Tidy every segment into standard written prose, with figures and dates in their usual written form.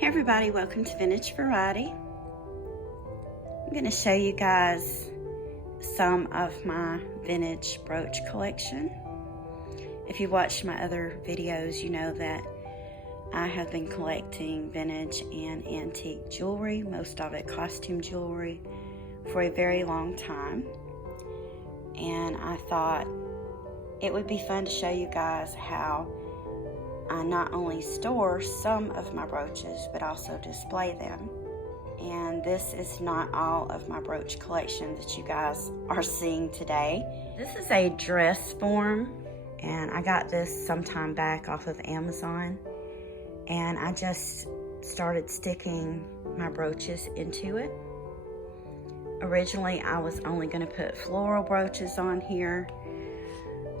Hey everybody, welcome to Vintage Variety. I'm going to show you guys some of my vintage brooch collection. If you watched my other videos, you know that I have been collecting vintage and antique jewelry, most of it costume jewelry, for a very long time. And I thought it would be fun to show you guys how I not only store some of my brooches, but also display them. And this is not all of my brooch collection that you guys are seeing today. This is a dress form, and I got this sometime back off of Amazon. And I just started sticking my brooches into it. Originally, I was only going to put floral brooches on here,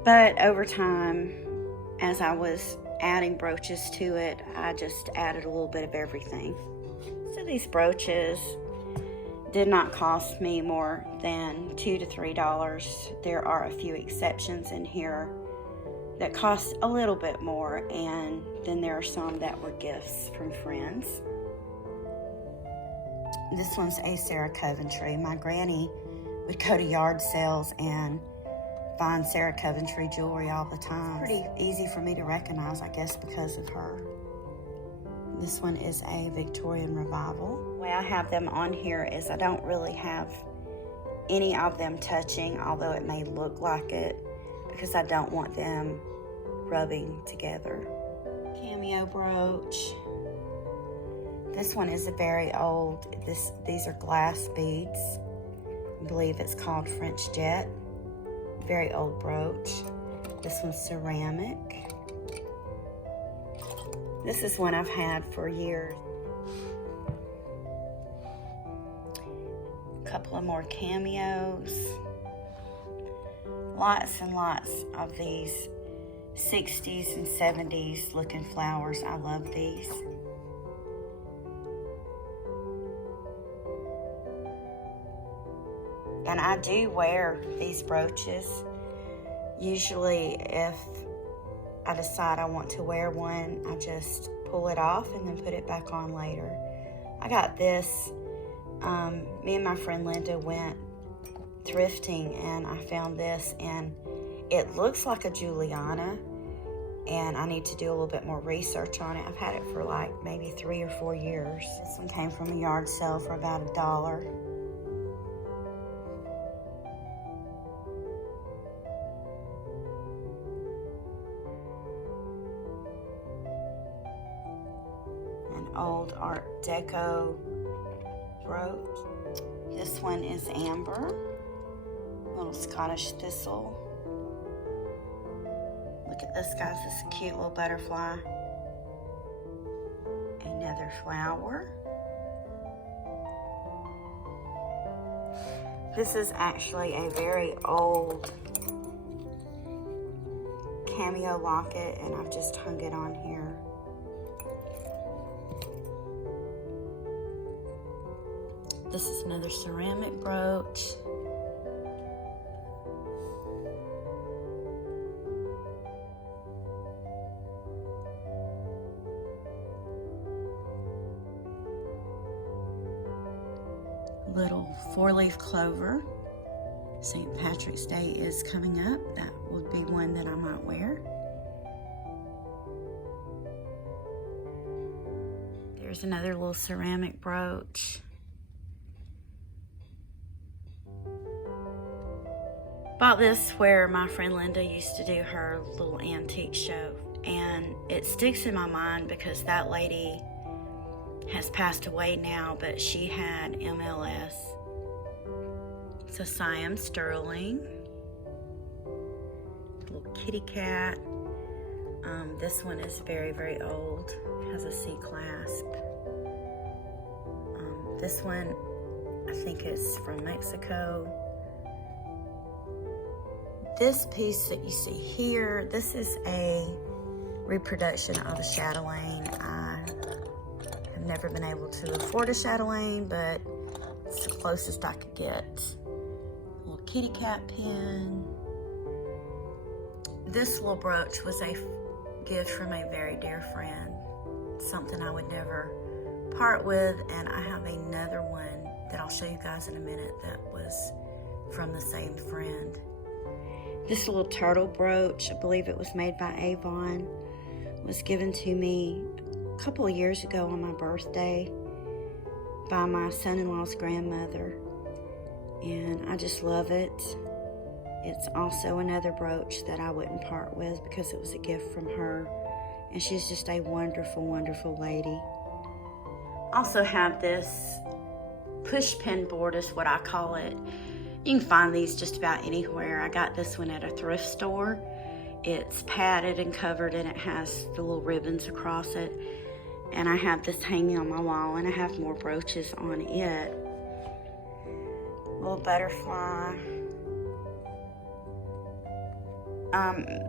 but over time, as I was adding brooches to it, I just added a little bit of everything. So these brooches did not cost me more than $2 to $3. There are a few exceptions in here that cost a little bit more, and then there are some that were gifts from friends. This one's a Sarah Coventry. My granny would go to yard sales and find Sarah Coventry jewelry all the time. It's pretty easy for me to recognize, I guess, because of her. This one is a Victorian Revival. The way I have them on here is I don't really have any of them touching, although it may look like it, because I don't want them rubbing together. Cameo brooch. This one is a very old, these are glass beads. I believe it's called French Jet. Very old brooch. This one's ceramic. This is one I've had for years. A couple of more cameos. Lots and lots of these 60s and 70s looking flowers. I love these. And I do wear these brooches. Usually if I decide I want to wear one, I just pull it off and then put it back on later. I got this, me and my friend Linda went thrifting and I found this, and it looks like a Juliana, and I need to do a little bit more research on it. I've had it for like maybe 3 or 4 years. This one came from a yard sale for about $1. Old Art Deco brooch. This one is amber, little Scottish thistle. Look at this, guys, this is a cute little butterfly. Another flower. This is actually a very old cameo locket, and I've just hung it on here. This is another ceramic brooch. Little 4-leaf clover. St. Patrick's Day is coming up. That would be one that I might wear. There's another little ceramic brooch. Bought this where my friend Linda used to do her little antique show, and it sticks in my mind because that lady has passed away now, but she had MLS. It's a Siam sterling, little kitty cat. This one is very, very old. It has a C clasp. This one, I think, is from Mexico. This piece that you see here, this is a reproduction of a chatelaine. I have never been able to afford a chatelaine, but it's the closest I could get. A little kitty cat pin. This little brooch was a gift from a very dear friend. Something I would never part with, and I have another one that I'll show you guys in a minute that was from the same friend. This little turtle brooch, I believe it was made by Avon, was given to me a couple of years ago on my birthday by my son-in-law's grandmother, and I just love it. It's also another brooch that I wouldn't part with because it was a gift from her, and she's just a wonderful, wonderful lady. Also have this push pin board is what I call it. You can find these just about anywhere. I got this one at a thrift store. It's padded and covered, and it has the little ribbons across it. And I have this hanging on my wall, and I have more brooches on it. Little butterfly.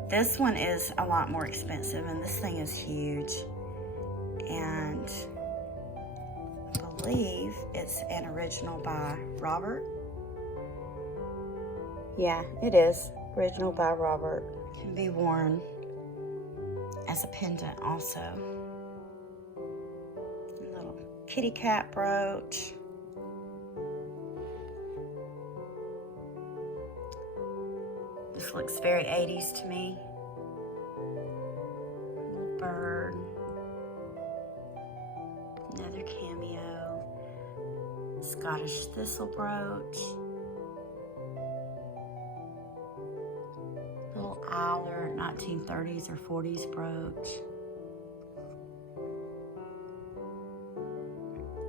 This one is a lot more expensive, and this thing is huge. And I believe it's an original by Robert. Yeah, it is. Original by Robert. Can be worn as a pendant also. A little kitty cat brooch. This looks very 80s to me. Little bird. Another cameo. Scottish thistle brooch. Little Isler 1930s or 40s brooch.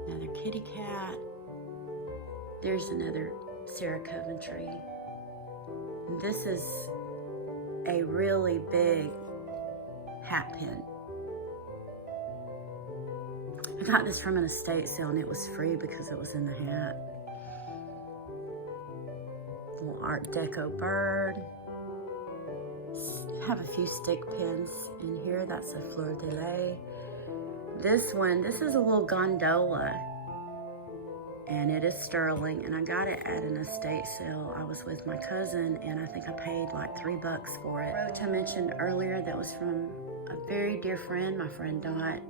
Another kitty cat. There's another Sarah Coventry. And this is a really big hat pin. I got this from an estate sale, and it was free because it was in the hat. Little Art Deco bird. Have a few stick pins in here. That's a fleur de lis. This one, this is a little gondola, and it is sterling, and I got it at an estate sale. I was with my cousin, and I think I paid like $3 for it. Brooch I mentioned earlier that was from a very dear friend, my friend Dot.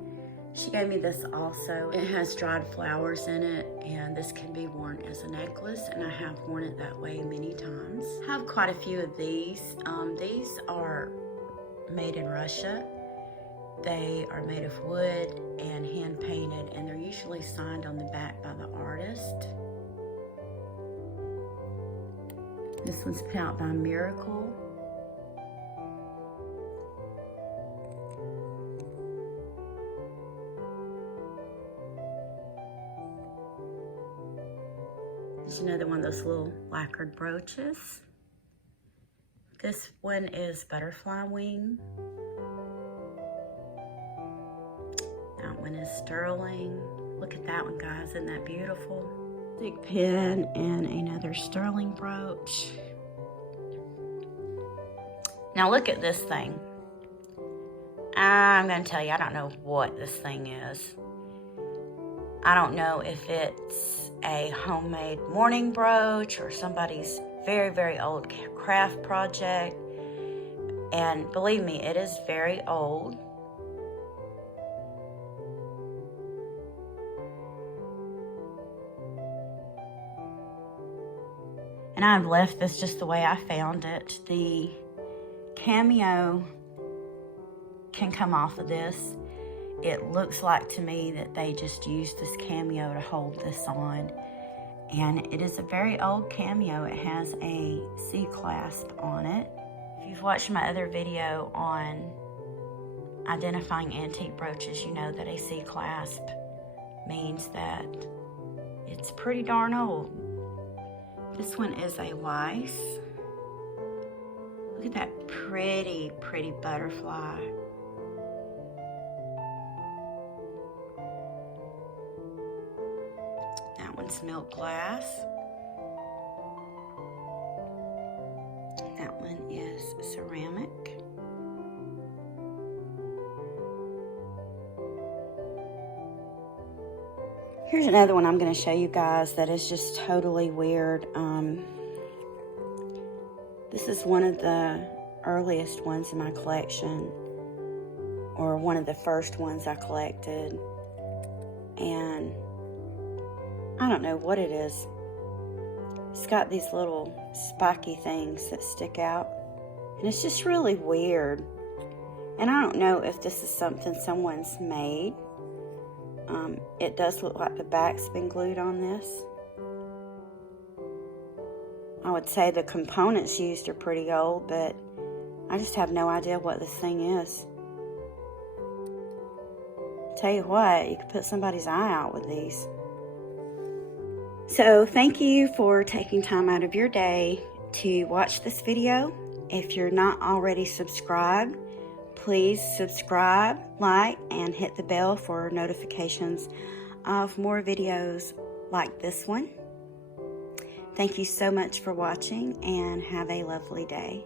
She gave me this also. It has dried flowers in it, and this can be worn as a necklace, and I have worn it that way many times. I have quite a few of these. These are made in Russia. They are made of wood and hand painted, and they're usually signed on the back by the artist. This one's put out by Miracle. There's another one of those little lacquered brooches. This one is butterfly wing. That one is sterling. Look at that one, guys. Isn't that beautiful? Stick pin and another sterling brooch. Now look at this thing. I'm going to tell you, I don't know what this thing is. I don't know if it's a homemade mourning brooch or somebody's very, very old craft project. And believe me, it is very old. And I've left this just the way I found it. The cameo can come off of this. It looks like to me that they just used this cameo to hold this on. And it is a very old cameo. It has a C clasp on it. If you've watched my other video on identifying antique brooches, you know that a C clasp means that it's pretty darn old. This one is a Weiss. Look at that pretty, pretty butterfly. That one's milk glass. That one is ceramic. Here's another one I'm going to show you guys that is just totally weird. This is one of the earliest ones in my collection, or one of the first ones I collected. and I don't know what it is. It's got these little spiky things that stick out, and it's just really weird. And I don't know if this is something someone's made. It does look like the back's been glued on this. I would say the components used are pretty old, but I just have no idea what this thing is. Tell you what, you could put somebody's eye out with these. So thank you for taking time out of your day to watch this video. If you're not already subscribed, please subscribe, like, and hit the bell for notifications of more videos like this one. Thank you so much for watching, and have a lovely day.